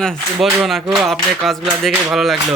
না বসবো না কো আপনার কাজগুলো দেখে ভালো লাগল।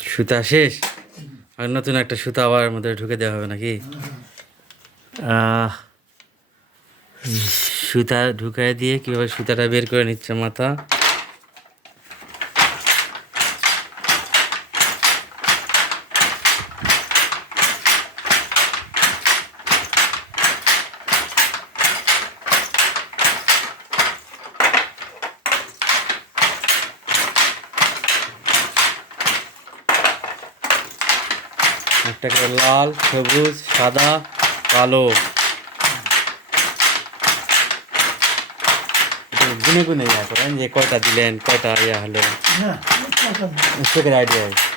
সুতা শেষ? আর নতুন একটা সুতা আবার মধ্যে ঢুকে দেওয়া হবে নাকি? সুতা ঢুকায় দিয়ে কীভাবে সুতাটা বের করে নিচ্ছে মাথা? একটা করে লাল সবুজ সাদা কালো। গুনে গুনে ইয়া করেন যে কয়টা দিলেন কয়টা ইয়া হলো? আইডিয়া